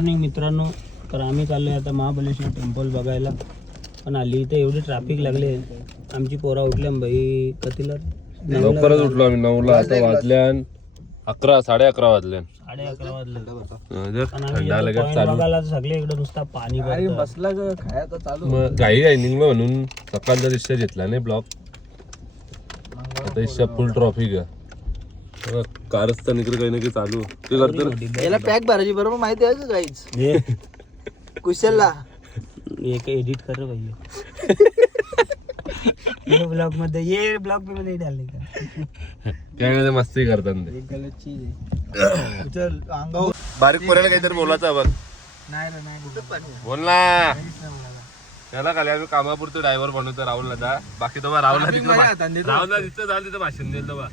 मित्रांनो, तर आम्ही चाललोय आता महाबलेश्वर टेम्पल बघायला. पण आली इथे एवढे ट्रॅफिक लागले. आमची पोरा उठल्या भाई कधीला लवकरच उठलो आम्ही 9ला. आता वाजल्यान 11 11:30 वाजल्यान 11:30 वाजले. थंडा लगेच चालू बघायला सगळे इकडे नुसता पाणी बसला खायचं चालू. मग घाई आहे निघलो म्हणून सकाळचा रिक्षा घेतला नाही ब्लॉक. आता रिक्षा फुल ट्रॉफिक आहे. कारच तर निघत काही ना काही चालू ते करतो. याला पॅक भरायची बरोबर माहिती आहे का काहीच कुशलला एक एडिट कर भाई. ब्लॉग मध्ये ये ब्लॉग मध्ये डालले का काय मस्ती करतात ते. चल अंगावर बारीक पोराला काहीतरी बोलायचं बघ. नाही बोल ना. त्याला खाली आम्ही कामापुरतं ड्रायव्हर बनवतो राहुलला दा. बाकी तेव्हा राहुलला तिथं झालं तिथं भाषण दिलं तेव्हा.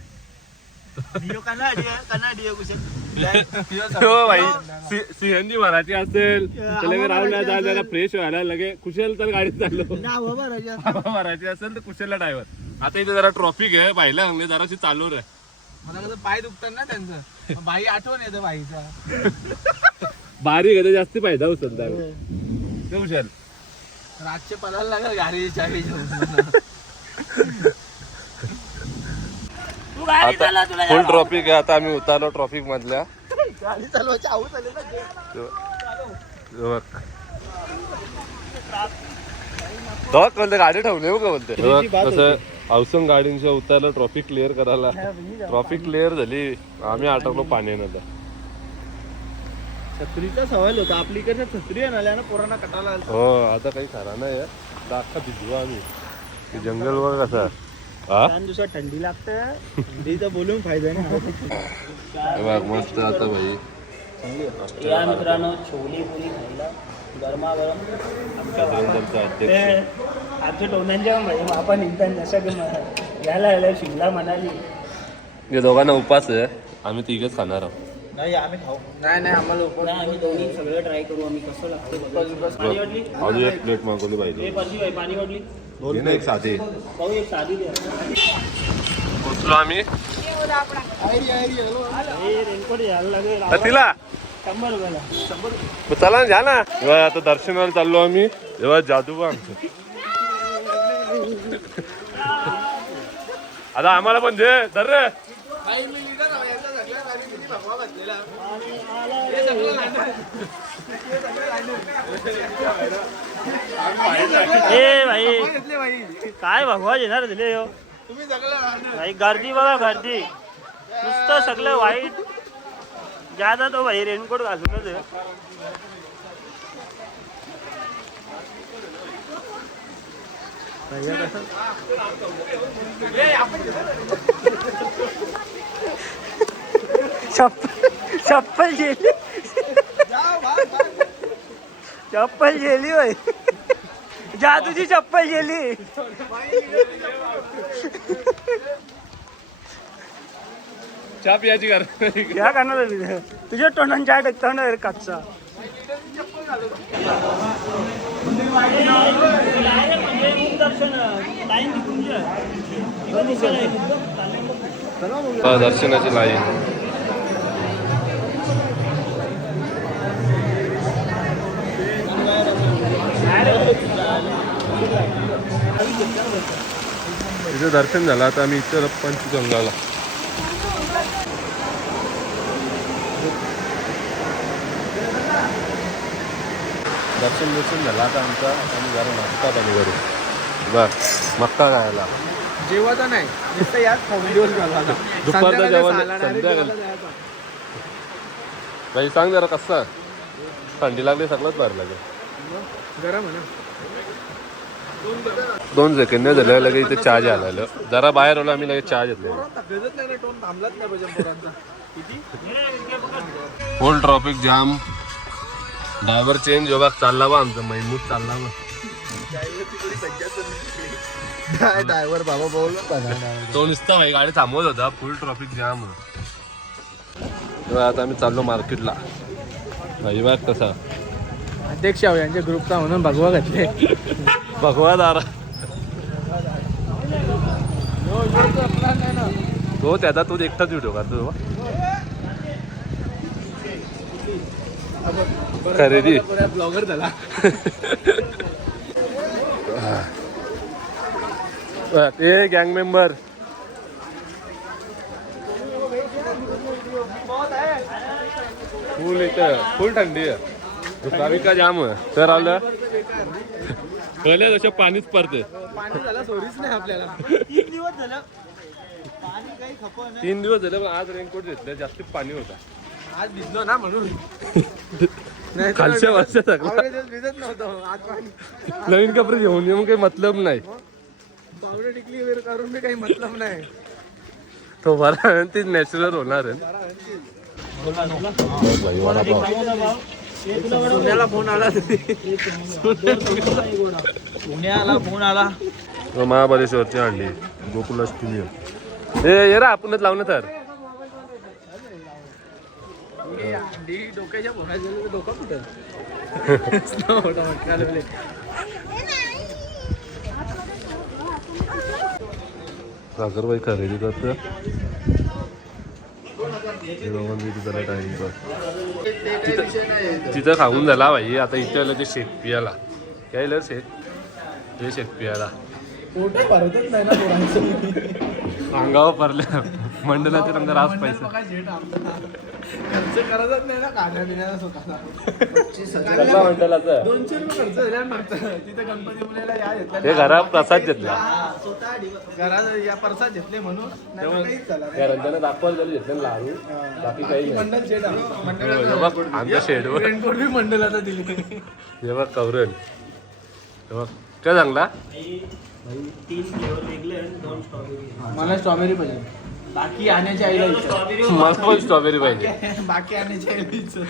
भाई सीएनजी मराठी असेल त्याला राहुलला जायला फ्रेश व्हायला लगे कुशल तर गाडीत चाललो. मराठी असेल तर कुशलला ड्रायव्हर. आता इथे जरा ट्रॉफिक आहे पाहिलं म्हणजे जराशी चालू रे. मला कसं पाय दुखतात ना त्यांचं. बाई आठवण येतं बाईचा. बारीक आहे जास्ती फायदा उचल त्याला कुशल. रातचे पळायला लागेल गाडी चावी. फुल ट्रॉफिक आहे. आता आम्ही उतरलो ट्रॉफिक मधल्या. गाडी चालवायची आवड आली ना. बोलते गाडी ठेवली का बोलते कसं औसंग गाडींच्या उतरलं ट्रॉफिक क्लिअर करायला. ट्रॉफिक क्लिअर झाली. आम्ही अटकलो पाण्यानं. छत्रीचा सवाल होता आपली इकडे. छत्री आल्या ना पोरांना कटाला. हो आता काही खरा नाही दाखा भिजू आम्ही. जंगल वर कसं दिवसात थंडी लागते. थंडीचा बोलून फायदा नाही. मस्त आता भाई. या मित्रांनो छोले पुरी खायला गरमागरम. आमच्या टोनांच्या आपण इंटन जसं घ्यायला शिमला म्हणाली. या दोघांना उपास आहे. आम्ही तिघच खाणार आहोत. नाही आम्ही खाऊ. नाही आम्हाला आम्ही दोन्ही सगळं ट्राय करू. आम्ही कसं लागतं पाणी वाटली. अजून एक प्लेट मागवली पाहिजे. पाणी वाटली एक साधी. भाऊ एक साधी द्या. पोचलो आम्ही. रेनकोट यायला लागेल तिला 100 रुपयाला. चला घ्या ना. आता दर्शनाला चाललो आम्ही. जेव्हा जादूबा आमचं आता आम्हाला पण जे दर रे. ए भाई काय भगवा येणार दिले हो. भाई गर्दी बघा गर्दी. नुसतं सगळं वाईट ज्यादा तो भाई रेनकोट घालूनच. चप्पल गेली. चप्पल गेली भाई. जादूची चप्पल गेली. चहा पियाची कर. क्या करणार तुझ्या तोंडाने चहा टाकता ना कच्चा. दर्शनाची लाईन. इथं दर्शन झालं. आता आम्ही इतर पंचगंगाला. दर्शन झालं आता आमचा. आम्ही जरा नाश्ता पाणी करू. मक्का खायला. जेवायचा नाही नुसतं याच खाऊन दिवस घालवा. दुपारचं जेवण संध्याकाळी. भाई सांग जरा कसं थंडी लागली सगळंच बाहेर लागेल. गरम आहे ना. 2 सेकंड झालं लगे इथे चहा झालेलं. जरा बाहेर आलो आम्ही लगेच चहा घेतलेलं. टोन थांबलाच नाही पाहिजे पोरांचा. फुल ट्रॉफिक जाम. ड्रायव्हर चेंज हो बघ. चालला बा आमचा महमूद चालला बा. ड्रायव्हर बाबा बोल. तो नुसता भाई गाडी थांबवत होता. फुल ट्रॉफिक जाम. आता आम्ही चाललो मार्केटला. भाई बघ कसा अध्यक्ष यांच्या ग्रुपचा म्हणून भगवा घातले. भगवा दारा तो त्याचा तू एकटाच व्हिडिओ काढतो. खरेदी ब्लॉगर झाला. ते गँग मेंबर फुल इथं फुल थंडी आहे. दुकानी का जाम आहे तर आलं पहिले जसं पाणीच पडते. पाणी झाला सोडीच नाही आपल्याला. 3 दिवस झालं पाणी काही खपन. 3 दिवस झाले पण आज रेनकोट घेतलं जास्त पाणी होता. आज भिजलो ना म्हणून. खालच्या वर्षा सगळं भिजत नव्हतो आज पाणी. नवीन कपडे घेऊन येऊन काही मतलब नाही. पावडर टिकली वगैरे करून बी काही मतलब नाही. तो बरा तीच नॅचरल होणार आहे. पुण्याला फोन आला. पुण्याला फोन आला. महाबळेश्वरची आणली गोकुल अष्टमी. हे रा आपणच लावणं तर डोक्याच्या फोनात डोकं कुठं. सागरबाई खरेदी करतं. तिथं खाऊन झाला भाई. आता इथे आलं ते शेत पियाला काय शेत हे शेत पियाला भरतच नाही ना पोरांचं. अंगावर भरल्या मंडळाचे रंग रास पैसा खर्च करतच नाही ना खाण्यापिण्याला स्वतःला. मंडळाचं 200 रुपये खर्च झाला मागचं. तिथं गणपती मुलाला या घेतला. हे घरात प्रसाद घेतला. घरात या परसाद घेतले म्हणून नाही तर काहीच झालं नाही. रंजना दाखवायला घेतलं लाडू बाकी काही नाही. मंडळ शेड आमच्या शेडवर रेनकोट बी मंडळाचा दिली. हे बघ कवरण हे बघ काय चांगला. 3 फ्लेवर वेगळे आणि 2 स्ट्रॉबेरी. मला स्ट्रॉबेरी पाहिजे. बाकी आण्याच्या आईला विचार. मला पण स्ट्रॉबेरी पाहिजे. बाकी आण्याच्या आईला विचार.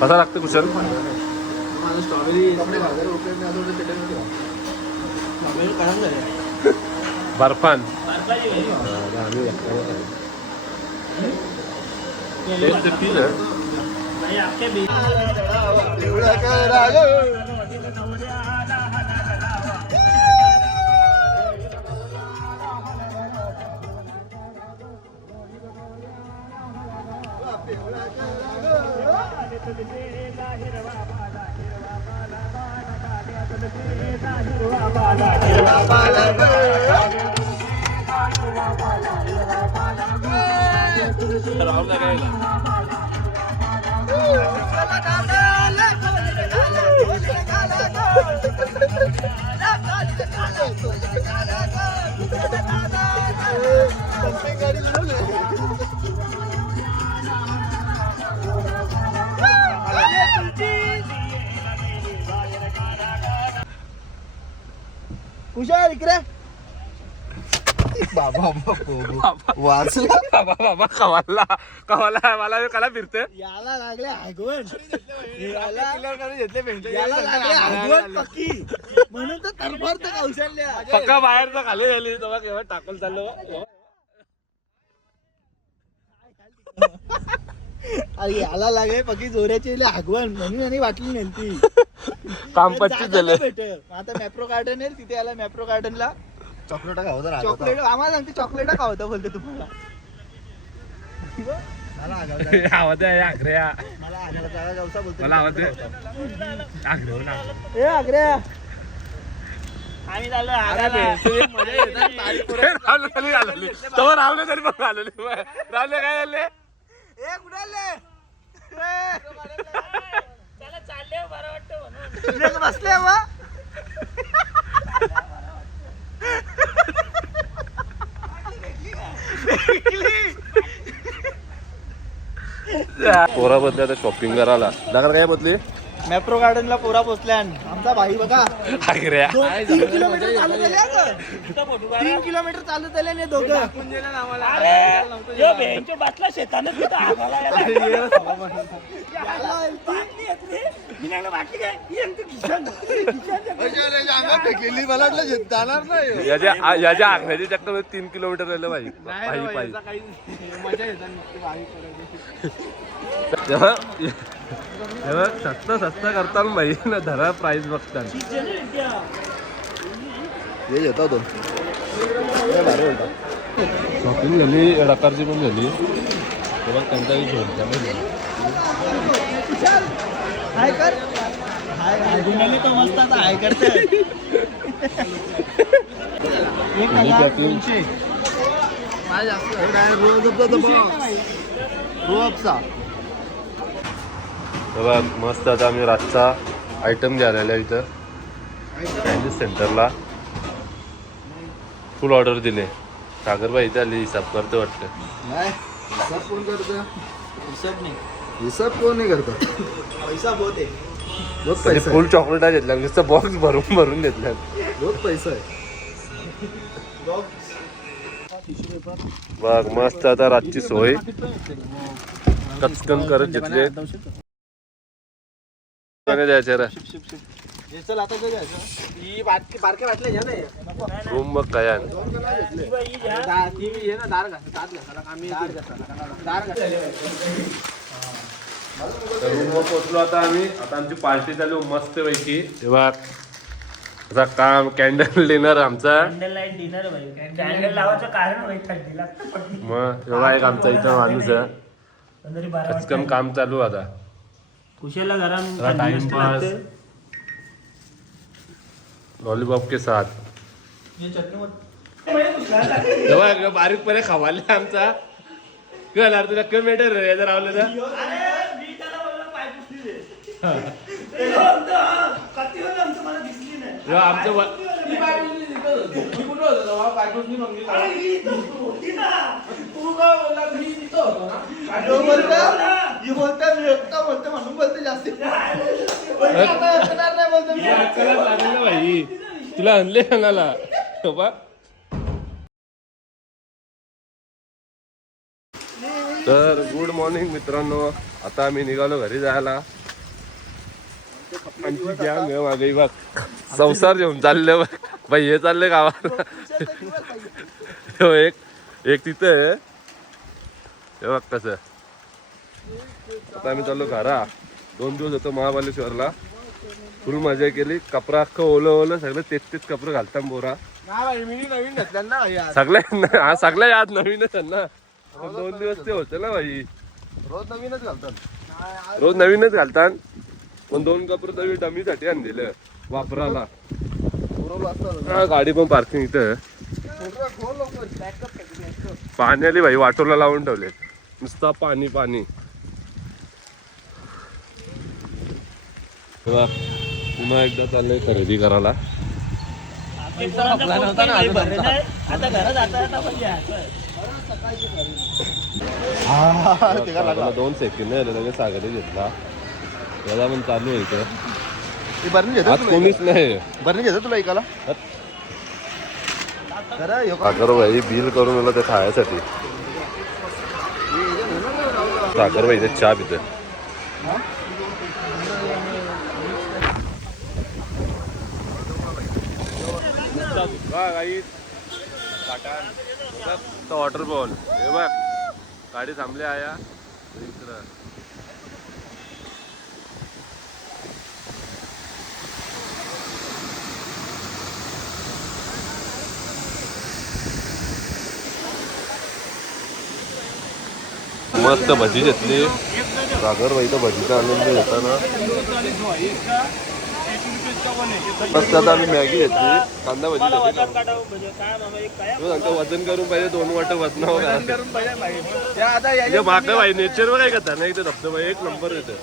कसा लागतं कुशल. मला स्ट्रॉबेरी कडक झाले. बर्फान कुशाल इकडे. बाबा वाचला. बाबा बाबा कवाला कवाला मला कला फिरते. याला लागले आगवण. याला लागले आगवण पक्की म्हणून तर तरफडत कौशल्य. पक्का बाहेरचा खाली झाली तेव्हा केव्हा टाकून चाललो. अरे याला लागे पक्की जोऱ्याची आगवण म्हणून आणि वाटली नेलती. काम पच्चीस झालं. आता मॅप्रो गार्डन आहे तिथे याला मॅप्रो गार्डनला चॉकलेट खावतं. चॉकलेट आम्हाला सांगते चॉकलेट खावतं बोलते तुम्हाला. आवाज आहे आग्र्या. मला आग्र्याचा गावचा बोलतो. मला आवाज आहे ए आग्र्या. आम्ही झालो राहुल खाली आलेली तेव्हा राहुल तरी पण आलेली. राहुल काय झाले. ए कुठे आले. त्याला चालले बरं वाटतं म्हणून बसले बा. पोरा बदल्या आता शॉपिंग करायला लागणार. काय बदली मॅप्रो गार्डनला पोरा पोचल्या. आमचा भाई बघा आग्र्या 3 किलोमीटर चालू झाले. 3 किलोमीटर चालू झाले नाही दोघं. बसला शेतानं तिथं आगाला मला वाटलं जाणार नाही. याच्या आग्र्याची चक्कर 3 किलोमीटर राहिलं पाहिजे. मजा येतात. तेव्हा सस्ता सस्ता करताना माहिती ना धरा प्राइस बघताना हे येतो दोन. शॉपिंग झाली रकारची पण झाली. तेव्हा त्यांचा झोडता हाय कर हाय गुन्ह्याने तो मस्त आता हाय करते 1,200 तेव्हा मस्त आता आम्ही रातचा आयटम द्यायला आहे इथं चायनीज सेंटरला फुल ऑर्डर दिले. सागरबाई इथे आली हिसाब करतो वाटतं. हिसाब कोण करतं? हिसाब नाही. हिसाब कोण नाही करतो. पैसा बहुत आहे. बहुत पैसा फुल चॉकलेट घेतला नुसतं बॉक्स भरून भरून घेतला. बहुत पैसा आहे. बघ मस्त आता रातची सोय कचकन करत घेतले. द्यायचे रे चल आता काय घ्यायचं? ही बारके वाटले घ्या ना. रूम बघ काय आहे. रूमवर पोहोचलो आता आम्ही. आता आमची पार्टी चालू मस्त पैकी. तेव्हा आता काम कॅन्डल डिनर आमचा. कॅन्डल लाईट डिनर भाई. कॅन्डल लावायचं कारण भाई थंडीला मग तेव्हा एक आमचा इथं माणूस आहे. कचकन काम चालू आता. कुशलला घरात टाइमपास लॉलीपॉप के साथ. तेव्हा बारीकपणे खवाले आमचा कळणार तुला कमी मीटर जर रावलं तर आमचं म्हणून बोलते जास्त भाई तुला आणले आणाला बा. तर गुड मॉर्निंग मित्रांनो. आता आम्ही निघालो घरी जायला. आणखी गॅंग आहे मागे बघ. संसार घेऊन चालले बघ भाई. हे चालले गावाला. एक तिथे आहे हे बघ कसं. आता आम्ही चाललो घरा. 2 दिवस होतो महाबळेश्वरला. फुल मजा केली. कपडा अख्खं ओलं सगळं तेच कपडे घालता बोरा नवीन घेतल्या ना. सगळ्या सगळ्या आज नवीनच आहे ना. 2 दिवस ते होते ना भाई. रोज नवीनच घालतात. रोज नवीनच घालतात. पण 2 कपडे तरी डमीसाठी आणलेलं वापराला. हा गाडी पण पार्किंग इथं. पाणी आली भाई. वाटोला लावून ठेवले नुसता पाणी पाणी. पुन्हा एकदा चाललंय खरेदी करायला. आता घरात जाता पण घ्यायचं. 2 सेकंड लगेच सागरी घेतला. त्याला पण चालू आहे इथं. बरणी घेतो आज कोणीच नाही. बरणी घेतो तुला एकाला. सागरबाई बिल करून आला ते खायसाठी. सागरबाई इथे चहा पिते. वॉटर बॉल हे बघ. गाडी थांबली आया इकडं. मस्त भजी घेतली. सागरबाई तर भजीचा आनंद घेताना. मस्त आता आम्ही मॅगी घेतली. कांदा भजी वजन करून पाहिजे. 2 वाट वजनावर मागं भाई नेचर काय करता नाही इथे धबधबा एक नंबर येतं.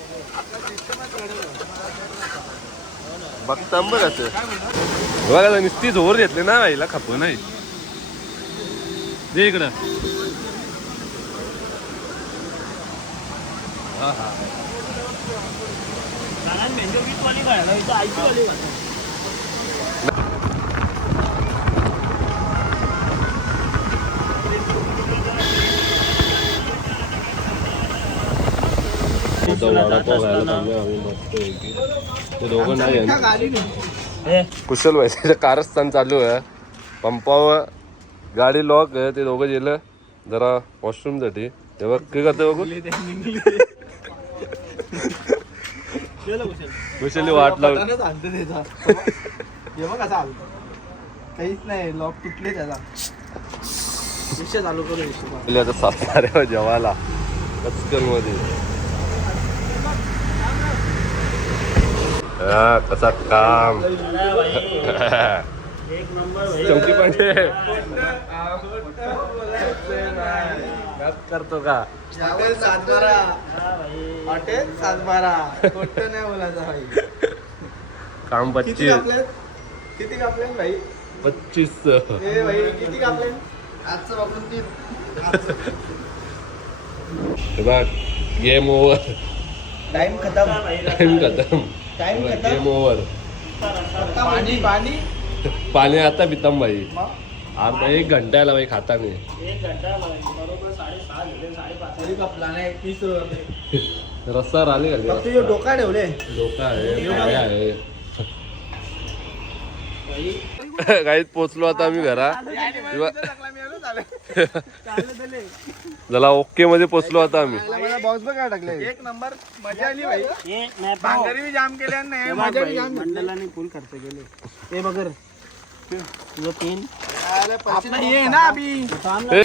बघता बघ असं बघा नुसती जोर घेतली ना भाईला खप नाही. दे इकडं. हा हा वडापाव खायला थांबलो आम्ही मस्त. ते दोघं नाही. कुशल व्हायचं कारस्थान चालू आहे. पंपावर गाडी लॉक आहे. ते दोघं गेलं जरा वॉशरूम साठी. तेव्हा काय करतो बघू. कुशली वाट लावली. काहीच नाही. लॉक तुटले त्याला. विषय चालू करू. आता साताऱ्यावर जेवायला कचकन मध्ये हा कसा काम एक नंबर भाई. चमकी पाहिजे करतो का हॉटेल सातबारा हा भाई. हॉटेल सातबारा खोटं नाही बोलायचं भाई. काम किती 25 कापले भाई? 25 ए भाई किती कापले? आजचं वापरून 3. गेम ओव्हर टाइम खतम. टाइम खतम टाइम खतम. गेम ओव्हर पाणी पाणी पाणी आता पितम भाई मग अर्धा 1 घंटा आला भाई खाता नाही 1 घंटा बरोबर 6:30 झाले 5:30. तरी कापला नाही 30 रस्ता आले फक्त खाली ह्यो डोका ठेवले. डोका आहे पाय आहे काहीच पोचलो आता आम्ही घरा जला ओके मध्ये पोचलो आता आम्ही मला बॉक्स बघ काय टाकले. एक नंबर मजा आली भाई. हे मॅप भांगरी बी जाम केल्या नाही मजा बी जाम मंडळाने फुल खर्च केले. हे बघ तुझं 3 आपला ये ना अभी थांब ए,